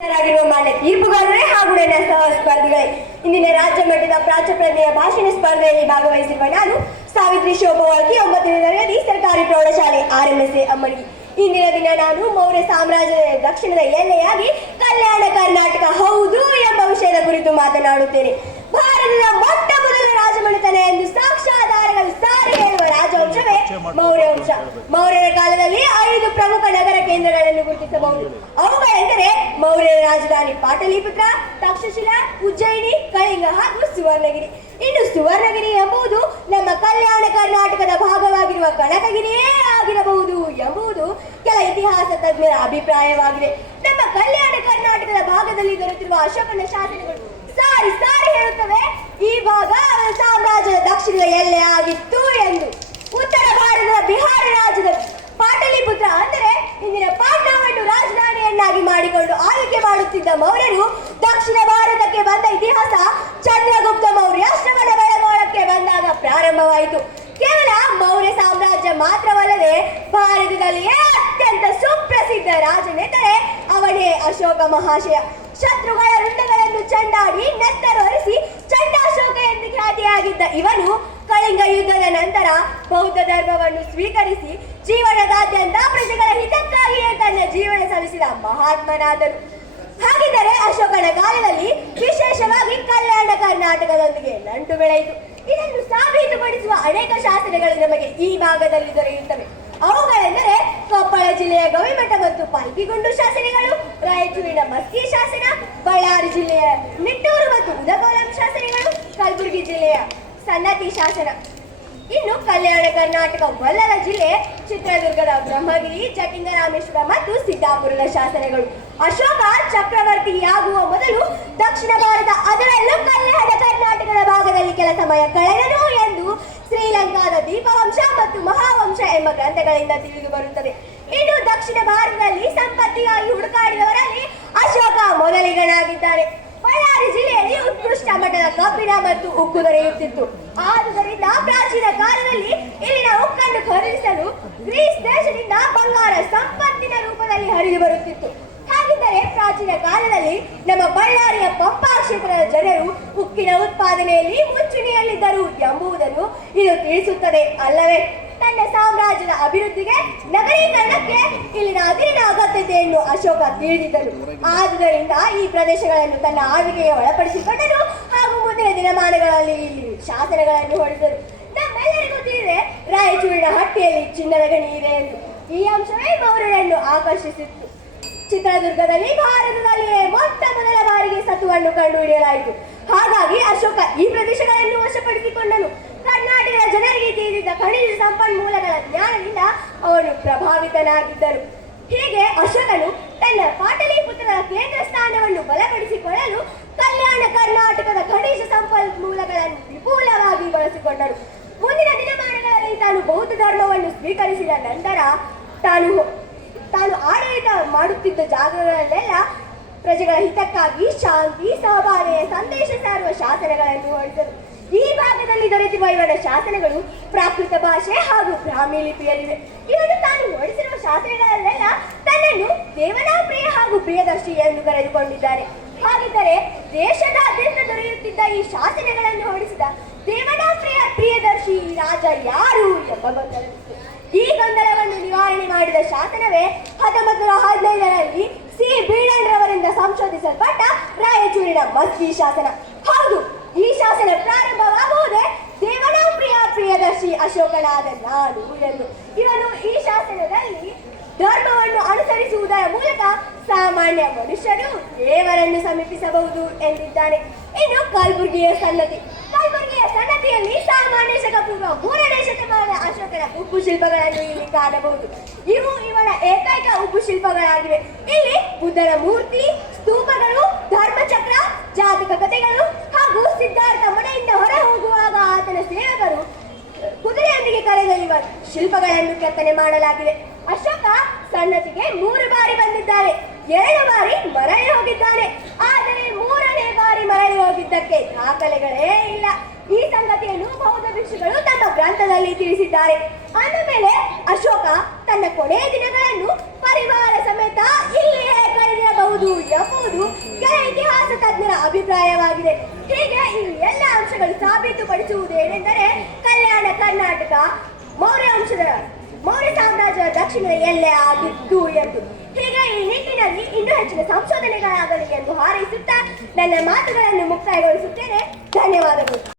ಮಾನ್ಯ ತೀರ್ಪುಗಾರರೇ ಹಾಗೂ ನನ್ನ ಸಹ ಸ್ಪರ್ಧಿಗಳೇ, ಇಂದಿನ ರಾಜ್ಯ ಮಟ್ಟದ ಪ್ರಾಚ್ಯಪ್ರಜ್ಞೆಯ ಭಾಷಣ ಸ್ಪರ್ಧೆಯಲ್ಲಿ ಭಾಗವಹಿಸಿರುವ ನಾನು ಸಾವಿತ್ರಿ ಶೋಭವಾಳ್ಕಿ, 9ನೇ ತರಗತಿ ಸರ್ಕಾರಿ ಪ್ರೌಢಶಾಲೆ RMSA ಅಮ್ಮಡಿ. ಇಂದಿನ ದಿನ ನಾನು ಮೌರ್ಯ ಸಾಮ್ರಾಜ್ಯದ ದಕ್ಷಿಣದ ಎಲ್ಲೆಯಾಗಿ ಕಲ್ಯಾಣ ಕರ್ನಾಟಕ ಹೌದು ಎಂಬ ವಿಷಯದ ಕುರಿತು ಮಾತನಾಡುತ್ತೇನೆ. ಭಾರತದ ಮೊಟ್ಟ ಮೊದಲ ರಾಜಮನೆತನ ಎಂದು ಸಾಕ್ಷ್ಯಾಧಾರಗಳು ಸಾರಿ ಹೇಳುವ ರಾಜವಂಶವೇ ಮೌರ್ಯ ವಂಶ. ಮೌರ್ಯರ ಕಾಲದಲ್ಲಿ 5 ಪ್ರಮುಖ ನಗರ ಕೇಂದ್ರಗಳನ್ನು ಗುರುತಿಸಬಹುದು. ಅವುಗಳೆಂದರೆ ಮೌರ್ಯರ ರಾಜಧಾನಿ ಪಾಟಲಿಪುತ್ರ, ತಕ್ಷಶಿಲಾ, ಉಜ್ಜಯಿನಿ, ಕಳಿಂಗ ಹಾಗೂ ಸುವರ್ಣಗಿರಿ. ಇನ್ನು ಸುವರ್ಣಗಿರಿ ಎಂಬುದು ನಮ್ಮ ಕಲ್ಯಾಣ ಕರ್ನಾಟಕದ ಭಾಗವಾಗಿರುವ ಕನಕಗಿರಿಯೇ ಆಗಿರಬಹುದು ಎಂಬುದು ಕೆಲ ಇತಿಹಾಸ ತಜ್ಞರ ಅಭಿಪ್ರಾಯವಾಗಿದೆ. ನಮ್ಮ ಕಲ್ಯಾಣ ಕರ್ನಾಟಕದ ಭಾಗದಲ್ಲಿ ದೊರೆತಿರುವ ಅಶೋಕನ ಶಾಸನಗಳು ಸಾರಿ ಸಾರಿ ಹೇಳುತ್ತವೆ ಈ ಭಾಗ ಅವರ ಸಾಮ್ರಾಜ್ಯದ ದಕ್ಷಿಣದ ಎಲ್ಲೆ ಆಗಿತ್ತು ಎಂದು. ಉತ್ತರ ಭಾರತದ ಬಿಹಾರ ರಾಜ್ಯದ ಪಾಟಲಿಪುತ್ರ ಅಂದರೆ ಇಂದಿನ ಪಾಟ್ನಾವನ್ನು ರಾಜಧಾನಿಯನ್ನಾಗಿ ಮಾಡಿಕೊಂಡು ಆಳ್ವಿಕೆ ಮಾಡುತ್ತಿದ್ದ ಮೌರ್ಯರು ದಕ್ಷಿಣ ಭಾರತಕ್ಕೆ ಬಂದ ಇತಿಹಾಸ ಚಂದ್ರಗುಪ್ತ ಮೌರ್ಯ ಶ್ರವಣ ಬೆಳಗೊಳಕ್ಕೆ ಬಂದಾಗ ಪ್ರಾರಂಭವಾಯಿತು. ಕೇವಲ ಮೌರ್ಯ ಸಾಮ್ರಾಜ್ಯ ಮಾತ್ರವಲ್ಲದೆ ಭಾರತದಲ್ಲಿಯೇ ಅತ್ಯಂತ ಸುಪ್ರಸಿದ್ಧ ರಾಜನೆಂದರೆ ಅವನೇ ಅಶೋಕ ಮಹಾಶಯ. ಶತ್ರುಗಳ ವೃಂದಗಳನ್ನು ಚಂಡಾಡಿ ನೆತ್ತರೊರೆಸಿ ಚಂಡಾಶೋಕ ಎಂದು ಖ್ಯಾತಿಯಾಗಿದ್ದ ಇವನು ಕಳಿಂಗ ಯುದ್ಧದ ನಂತರ ಬೌದ್ಧ ಧರ್ಮವನ್ನು ಸ್ವೀಕರಿಸಿ ಜೀವನದಾದ್ಯಂತ ಪ್ರಜೆಗಳ ಹಿತಕ್ಕಾಗಿಯೇ ತನ್ನ ಜೀವನ ಸಲ್ಲಿಸಿದ ಮಹಾತ್ಮನಾದನು. ಹಾಗಿದ್ದರೆ ಅಶೋಕನ ಕಾಲದಲ್ಲಿ ವಿಶೇಷವಾಗಿ ಕಲ್ಯಾಣ ಕರ್ನಾಟಕದೊಂದಿಗೆ ನಂಟು ಬೆಳೆಯಿತು. ಇದನ್ನು ಸಾಬೀತುಪಡಿಸುವ ಅನೇಕ ಶಾಸನಗಳು ನಮಗೆ ಈ ಭಾಗದಲ್ಲಿ ದೊರೆಯುತ್ತವೆ. ಅವುಗಳೆಂದರೆ ಕೊಪ್ಪಳ ಜಿಲ್ಲೆಯ ಗವಿಮಠ ಮತ್ತು ಪಾಲ್ಕಿಗುಂಡು ಶಾಸನಗಳು, ರಾಯಚೂರಿನ ಮಸ್ಕಿ ಶಾಸನ, ಬಳ್ಳಾರಿ ಜಿಲ್ಲೆಯ ನಿಟ್ಟೂರು ಮತ್ತು ಉದಕೋಲಂ ಶಾಸನಗಳು, ಕಲಬುರಗಿ ಜಿಲ್ಲೆಯ ಸನ್ನತಿ ಶಾಸನ. ಇನ್ನು ಕಲ್ಯಾಣ ಕರ್ನಾಟಕವಲ್ಲದ ಜಿಲ್ಲೆ ಚಿತ್ರದುರ್ಗದ ಬ್ರಹ್ಮಗಿರಿ, ಜಟಿಂಗರಾಮೇಶ್ವರ ಮತ್ತು ಸಿದ್ದಾಪುರದ ಶಾಸನಗಳು. ಅಶೋಕ ಚಕ್ರವರ್ತಿಯಾಗುವ ಮೊದಲು ದಕ್ಷಿಣ ಭಾರತ ಅದರಲ್ಲೂ ಕಲ್ಯಾಣ ಕರ್ನಾಟಕದ ಭಾಗದಲ್ಲಿ ಕೆಲ ಸಮಯ ಕಳೆದನು ಎಂದು ಶ್ರೀಲಂಕಾದ ದೀಪವಂಶ ಮತ್ತು ಮಹಾವಂಶ ಎಂಬ ಗ್ರಂಥಗಳಿಂದ ತಿಳಿದು ಬರುತ್ತದೆ. ಇನ್ನು ದಕ್ಷಿಣ ಭಾರತದಲ್ಲಿ ಸಂಪತ್ತಿಗಾಗಿ ಹುಡುಕಾಡಿದವರಲ್ಲಿ ಅಶೋಕ ಮೊದಲಿಗನಾಗಿದ್ದಾನೆ. ಬಳ್ಳಾರಿ ಜಿಲ್ಲೆಯಲ್ಲಿ ಉತ್ಕೃಷ್ಟ ಮಟ್ಟದ ಕಬ್ಬಿಣ ಮತ್ತು ಉಕ್ಕು ದೊರೆಯುತ್ತಿತ್ತು. ಆದುದರಿಂದ ಪ್ರಾಚೀನ ಕಾಲದಲ್ಲಿ ಇಲ್ಲಿನ ಉಕ್ಕನ್ನು ಖರೀದಿಸಲು ಗ್ರೀಸ್ ದೇಶದಿಂದ ಬಂಗಾರ ಸಂಪತ್ತಿನ ರೂಪದಲ್ಲಿ ಹರಿದು ಬರುತ್ತಿತ್ತು. ಹಾಗಿದ್ದರೆ ಪ್ರಾಚೀನ ಕಾಲದಲ್ಲಿ ನಮ್ಮ ಬಳ್ಳಾರಿಯ ಪಂಪಾ ಕ್ಷೇತ್ರದ ಜನರು ಉಕ್ಕಿನ ಉತ್ಪಾದನೆಯಲ್ಲಿ ಮುಂಚೂಣಿಯಲ್ಲಿದ್ದರು ಎಂಬುದನ್ನು ಇದು ತಿಳಿಸುತ್ತದೆ ಅಲ್ಲವೇ? ತನ್ನ ಸಾಮ್ರಾಜ್ಯದ ಅಭಿವೃದ್ಧಿಗೆ ನಗರೀಕರಣಕ್ಕೆ ಇಲ್ಲಿನ ಅದಿರಿನ ಅಗತ್ಯತೆಯನ್ನು ಅಶೋಕ ತಿಳಿದಿದ್ದನು. ಆದುದರಿಂದ ಈ ಪ್ರದೇಶಗಳನ್ನು ತನ್ನ ಆಳ್ವಿಕೆಗೆ ಒಳಪಡಿಸಿಕೊಂಡನು ಹಾಗೂ ಮುಂದಿನ ದಿನಮಾನಗಳಲ್ಲಿ ಇಲ್ಲಿ ಶಾಸನಗಳನ್ನು ಹೊಡೆದರು. ನಮ್ಮೆಲ್ಲರಿಗೂ ತಿಳಿದೆ ರಾಯಚೂರಿನ ಹಟ್ಟಿಯಲ್ಲಿ ಚಿನ್ನದ ಗಣಿ ಇದೆ ಎಂದು. ಈ ಅಂಶವೇ ಮೌರ್ಯರನ್ನು ಆಕರ್ಷಿಸಿತ್ತು. ಚಿತ್ರದುರ್ಗದಲ್ಲಿ ಭಾರತದಲ್ಲಿಯೇ ಮೊಟ್ಟ ಮೊದಲ ಬಾರಿಗೆ ಸತುವನ್ನು ಕಂಡುಹಿಡಿಯಲಾಯಿತು. ಹಾಗಾಗಿ ಅಶೋಕ ಈ ಪ್ರದೇಶಗಳನ್ನು ವಶಪಡಿಸಿಕೊಂಡನು. ಕರ್ನಾಟಕದ ಜನರಿಗೆ ತಿಳಿದಿದ್ದ ಖನಿಜ ಸಂಪನ್ಮೂಲಗಳ ಜ್ಞಾನದಿಂದ ಅವನು ಪ್ರಭಾವಿತನಾಗಿದ್ದರು. ಹೀಗೆ ಅಶೋಕನು ತನ್ನ ಪಾಟಲಿಪುತ್ರದ ಕೇಂದ್ರ ಸ್ಥಾನವನ್ನು ಬಲಪಡಿಸಿಕೊಳ್ಳಲು ಕಲ್ಯಾಣ ಕರ್ನಾಟಕದ ಖನಿಜ ಸಂಪನ್ಮೂಲಗಳನ್ನು ವಿಪುಲವಾಗಿ ಬಳಸಿಕೊಂಡರು. ಮುಂದಿನ ದಿನಮಾನಗಳಲ್ಲಿ ತಾನು ಬೌದ್ಧ ಧರ್ಮವನ್ನು ಸ್ವೀಕರಿಸಿದ ನಂತರ ತಾನು ಆಡಳಿತ ಮಾಡುತ್ತಿದ್ದ ಜಾಗಗಳಲ್ಲೆಲ್ಲ ಪ್ರಜೆಗಳ ಹಿತಕ್ಕಾಗಿ ಶಾಂತಿ ಸಹಬಾಳ್ವೆಯ ಸಂದೇಶ ಸಾರುವ ಶಾಸನಗಳನ್ನು ಹೊರಡಿಸಿದರು. ಈ ಭಾಗದಲ್ಲಿ ದೊರೆತಿರುವ ಇವನ ಶಾಸನಗಳು ಪ್ರಾಕೃತ ಭಾಷೆ ಹಾಗೂ ಬ್ರಾಹ್ಮಿ ಲಿಪಿಯಲ್ಲಿವೆ. ಇವನು ತಾನು ಹೊರಡಿಸಿರುವ ಶಾಸನಗಳಲ್ಲೆಲ್ಲ ತನ್ನನ್ನು ದೇವನಾಪ್ರಿಯ ಹಾಗೂ ಪ್ರಿಯದರ್ಶಿ ಎಂದು ಕರೆದುಕೊಂಡಿದ್ದಾರೆ. ಹಾಗಿದ್ದರೆ ದೇಶದಾದ್ಯಂತ ದೊರೆಯುತ್ತಿದ್ದ ಈ ಶಾಸನಗಳನ್ನು ಹೊರಡಿಸಿದ ದೇವನಾಪ್ರಿಯ ಪ್ರಿಯದರ್ಶಿ ರಾಜ ಯಾರು ಎಂಬ ಗೊಂದಲವಿತ್ತು. ಈ ಗೊಂದಲವನ್ನು ನಿವಾರಣೆ ಮಾಡಿದ ಶಾಸನವೇ 1915ರಲ್ಲಿ ಸಿ ಬೀಳಣ್ರವರಿಂದ ಸಂಶೋಧಿಸಲ್ಪಟ್ಟ ರಾಯಚೂರಿನ ಮಸ್ಕಿ ಶಾಸನ. ಹೌದು, ಈ ಶಾಸನ ಪ್ರಾರಂಭವಾಗುವುದೇ ದೇವನಾಪ್ರಿಯ ಪ್ರಿಯದರ್ಶಿ ಅಶೋಕನಾದ ನಾನು ಎಂದು. ಇವನು ಈ ಶಾಸನದಲ್ಲಿ ಧರ್ಮವನ್ನು ಅನುಸರಿಸುವುದರ ಮೂಲಕ ಸಾಮಾನ್ಯ ಮನುಷ್ಯರು ದೇವರನ್ನು ಸಮೀಪಿಸಬಹುದು ಎಂದಿದ್ದಾನೆ. ಇನ್ನು ಕಲಬುರಗಿಯ ಸನ್ನತಿಯಲ್ಲಿ ಸಾಮಾನ್ಯ ಶಕಪೂರ್ವ 3ನೇ ಶತಮಾನದ ಅಶೋಕನ ಉಬ್ಬು ಶಿಲ್ಪಗಳನ್ನು ಇಲ್ಲಿ ಕಾಣಬಹುದು. ಇವು ಇವನ ಏಕೈಕ ಉಬ್ಬು ಶಿಲ್ಪಗಳಾಗಿವೆ. ಇಲ್ಲಿ ಬುದ್ಧನ ಮೂರ್ತಿ, ಸ್ತೂಪಗಳು, ಧರ್ಮಚಕ್ರ, ಜಾತಕ ಕಥೆಗಳು ಹಾಗೂ ಸಿದ್ಧಾರ್ಥ ಮನೆಯಿಂದ ಹೊರ ಹೋಗುವಾಗ ಆತನ ಸೇವಕರು ಕುದುರೆಯೊಂದಿಗೆ ಕರೆದೊಯ್ಯುವ ಶಿಲ್ಪಗಳನ್ನು ಕೆತ್ತನೆ ಮಾಡಲಾಗಿದೆ. ಅಶೋಕ ಸನ್ನತಿಗೆ 3 ಬಾರಿ ಬಂದಿದ್ದಾನೆ. 2 ಬಾರಿ ಮರಳಿ ಹೋಗಿದ್ದಾನೆ. ಆದರೆ 3ನೇ ಬಾರಿ ಮರಳಿ ಹೋಗಿದ್ದಕ್ಕೆ ದಾಖಲೆಗಳೇ ಇಲ್ಲ. ಈ ಸಂಗತಿಯನ್ನು ಬೌದ್ಧ ಭಿಕ್ಷುಗಳು ತಮ್ಮ ಗ್ರಂಥದಲ್ಲಿ ತಿಳಿಸಿದ್ದಾರೆ. ಅಂದಮೇಲೆ ಅಶೋಕ ತನ್ನ ಕೊನೆಯ ದಿನಗಳನ್ನು ಪರಿವಾರ ಸಮೇತ ಇಲ್ಲಿಯೇ ಕಳೆದಿರಬಹುದು ಎಂಬುದು ತಜ್ಞರ ಅಭಿಪ್ರಾಯವಾಗಿದೆ. ಹೀಗೆ ಈ ಎಲ್ಲ ಅಂಶಗಳು ಸಾಬೀತುಪಡಿಸುವುದೇನೆಂದರೆ ಕಲ್ಯಾಣ ಕರ್ನಾಟಕ ಮೌರ್ಯ ಸಾಮ್ರಾಜ್ಯದ ದಕ್ಷಿಣದ ಎಲ್ಲೆ ಆಗಿತ್ತು ಎಂದು. ಹೀಗೆ ಈ ನಿಟ್ಟಿನಲ್ಲಿ ಇನ್ನೂ ಹೆಚ್ಚಿನ ಸಂಶೋಧನೆಗಳಾಗಲಿ ಎಂದು ಹಾರೈಸುತ್ತಾ ನನ್ನ ಮಾತುಗಳನ್ನು ಮುಕ್ತಾಯಗೊಳಿಸುತ್ತೇನೆ. ಧನ್ಯವಾದಗಳು.